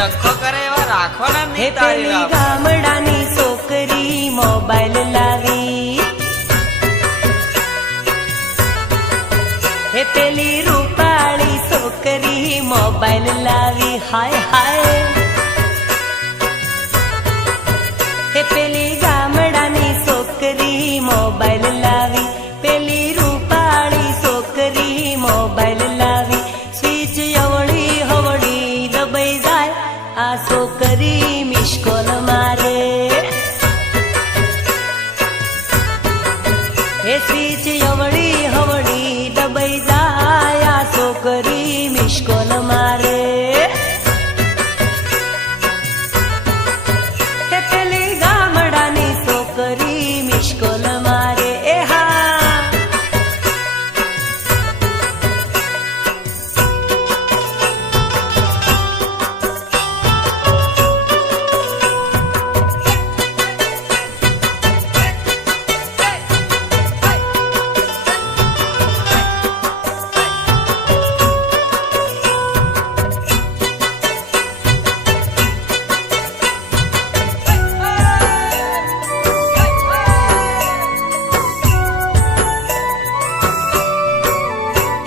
ડખો કરે એવા રાખવાના હે નહીં તારી પેલી બાપ. ગામડાની છોકરી મોબાઈલ લાવી, હે પેલી રૂપાળી છોકરી મોબાઈલ લાવી, હાય હાય. હે પેલી ગામડાની છોકરી મોબાઈલ લાવી, પેલી રૂપાળી છોકરી મોબાઈલ લાવી. સ્વિચ અવળી હવળી દબાઈ જાય, આ છોકરી મિસ્કોલ મારે. હે સ્વિચ અવળી હવળી દબાઈ જાય, આ છોકરી મિસ્કોલ મારે. હે પેલી ગામડાની છોકરી મિસ્કોલ મારે. એ હા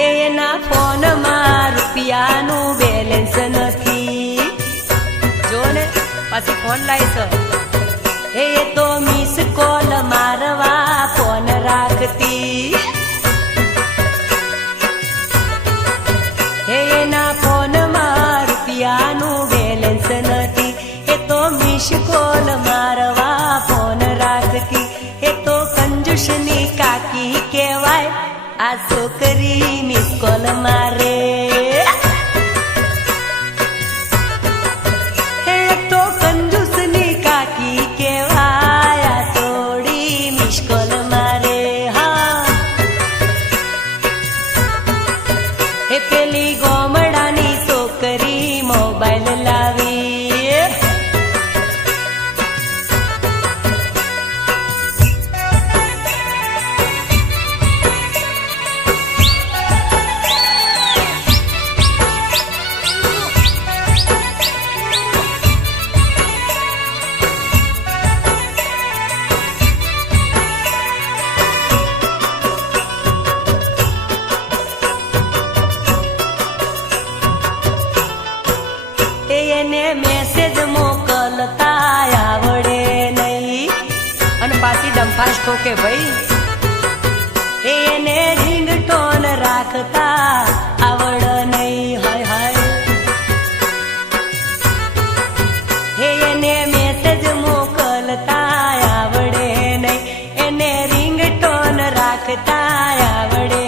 એના ફોનમાં રૂપિયાનું બેલેન્સ નથી. જો ને પાછી ફોન લાવીશ. એ તો મિસ કોલ મારવા ફોન રાખતી. એના ફોનમાં રૂપિયાનું બેલેન્સ નથી. એ તો મિસ કોલ મારવા ફોન રાખતી. એ તો કંજૂસની કાકી કહેવાય, આ છોકરી મિસ કોલ મારે. હે તો કંજૂસની કાકી કહેવાય, આ થોડી મિસ કોલ મારે. હા હે પેલી ગોમડાની છોકરી મોબાઈલ લાવી. એને મેસેજ મોકલતા આવડે નહીં, અને પાછી ડંફાશ ઠોકે ભાઈ. એને રિંગટોન રાખતા આવડ નહીં, હાય હાય. એને મેસેજ મોકલતા આવડે નહીં, એને રિંગટોન રાખતા આવડે